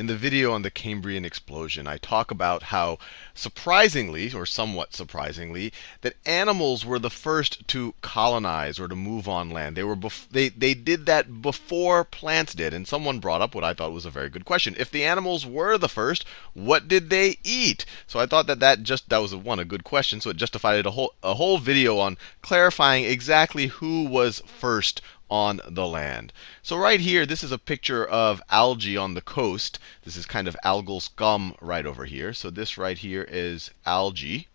In the video on the Cambrian explosion, I talk about how surprisingly, or somewhat surprisingly, that animals were the first to colonize or to move on land. They did that before plants did. And someone brought up what I thought was a very good question. If the animals were the first, what did they eat? So I thought that was a good question. So it justified a whole video on clarifying exactly who was first on the land. So right here, this is a picture of algae on the coast. This is kind of algal scum right over here. So this right here is algae.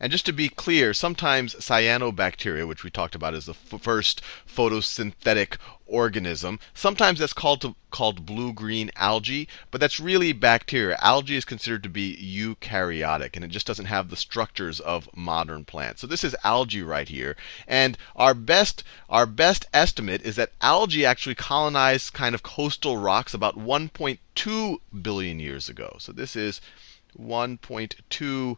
And just to be clear, sometimes cyanobacteria, which we talked about as the first photosynthetic organism, sometimes that's called blue-green algae, but that's really bacteria. Algae is considered to be eukaryotic, and it just doesn't have the structures of modern plants. So this is algae right here. And our best estimate is that algae actually colonized kind of coastal rocks about 1.2 billion years ago. So this is 1.2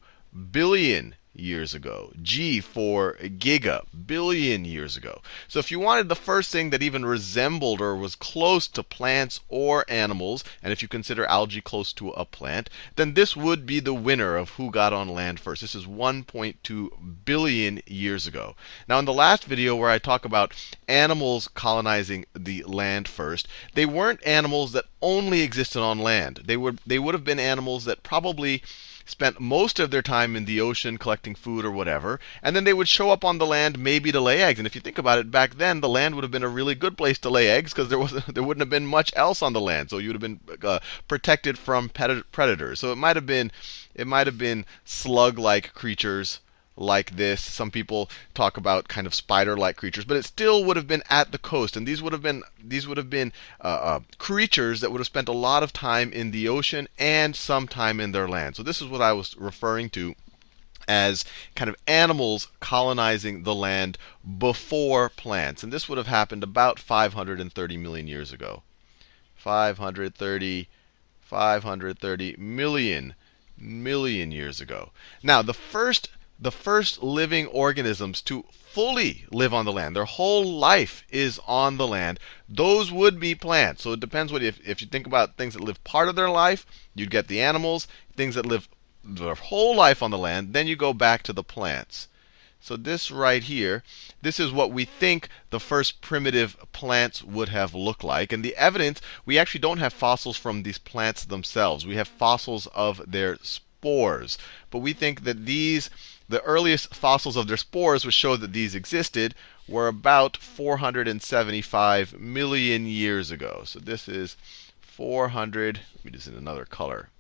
billion years ago. G for giga, billion years ago. So if you wanted the first thing that even resembled or was close to plants or animals, and if you consider algae close to a plant, then this would be the winner of who got on land first. This is 1.2 billion years ago. Now in the last video where I talk about animals colonizing the land first, they weren't animals that only existed on land. They would have been animals that probably spent most of their time in the ocean collecting food or whatever, and then they would show up on the land maybe to lay eggs. And if you think about it, back then the land would have been a really good place to lay eggs because there wouldn't have been much else on the land, so you would have been protected from predators. So it might have been slug-like creatures like this. Some people talk about kind of spider-like creatures, but it still would have been at the coast, and these would have been creatures that would have spent a lot of time in the ocean and some time in their land. So this is what I was referring to as kind of animals colonizing the land before plants, and this would have happened about 530 million years ago. 530 million years ago. Now the first living organisms to fully live on the land, their whole life is on the land, those would be plants. So it depends if you think about things that live part of their life, you'd get the animals. Things that live their whole life on the land, then you go back to the plants. So this right here, this is what we think the first primitive plants would have looked like. And the evidence, we actually don't have fossils from these plants themselves. We have fossils of their spores. But we think that the earliest fossils of their spores, which show that these existed, were about 475 million years ago. So this is 400. Let me do this in another color.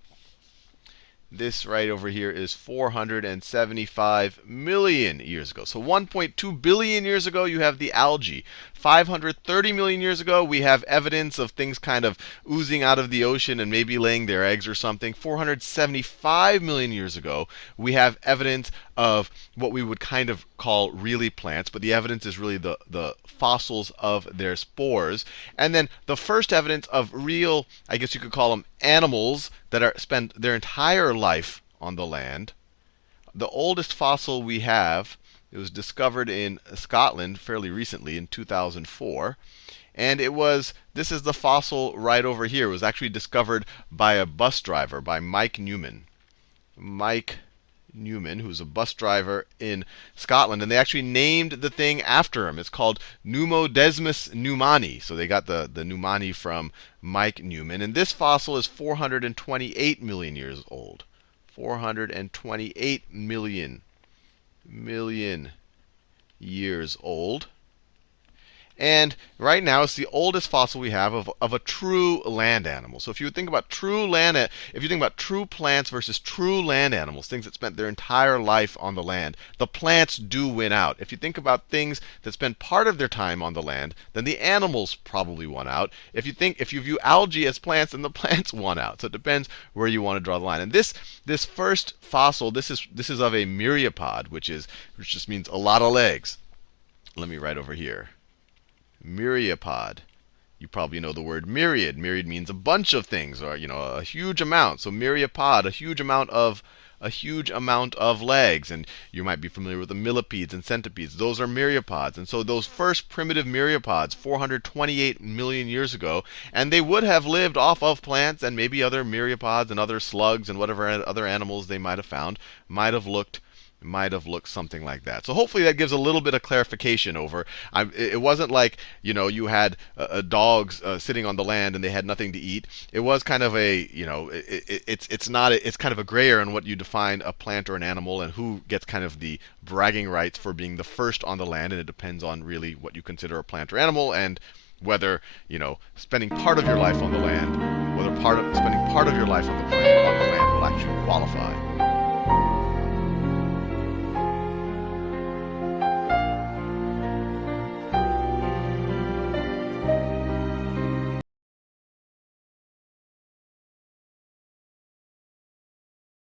This right over here is 475 million years ago. So 1.2 billion years ago, you have the algae. 530 million years ago, we have evidence of things kind of oozing out of the ocean and maybe laying their eggs or something. 475 million years ago, we have evidence of what we would kind of call really plants, but the evidence is really the fossils of their spores. And then the first evidence of real, I guess you could call them animals that spend their entire life on the land. The oldest fossil we have, it was discovered in Scotland fairly recently in 2004. And this is the fossil right over here. It was actually discovered by a bus driver, by Mike Newman. Mike Newman, who's a bus driver in Scotland, and they actually named the thing after him. It's called Pneumodesmus newmani. So they got the newmani from Mike Newman. And this fossil is 428 million years old. 428 million years old. And right now, it's the oldest fossil we have of a true land animal. So if you think about true plants versus true land animals, things that spent their entire life on the land, the plants do win out. If you think about things that spend part of their time on the land, then the animals probably won out. If you view algae as plants, then the plants won out. So it depends where you want to draw the line. And this first fossil, this is of a myriapod, which just means a lot of legs. Let me write over here. Myriapod. You probably know the word myriad. Myriad means a bunch of things, or a huge amount. So myriapod, a huge amount of a huge amount of legs. And you might be familiar with the millipedes and centipedes. Those are myriapods. And so those first primitive myriapods, 428 million years ago, and they would have lived off of plants and maybe other myriapods and other slugs and whatever other animals they might have found, might have looked something like that. So hopefully that gives a little bit of clarification over. It wasn't like, you had dogs sitting on the land and they had nothing to eat. It was kind of a, it's kind of a gray area on what you define a plant or an animal and who gets kind of the bragging rights for being the first on the land. And it depends on really what you consider a plant or animal, and whether, spending part of your life on the land, whether spending part of your life on the land will actually qualify.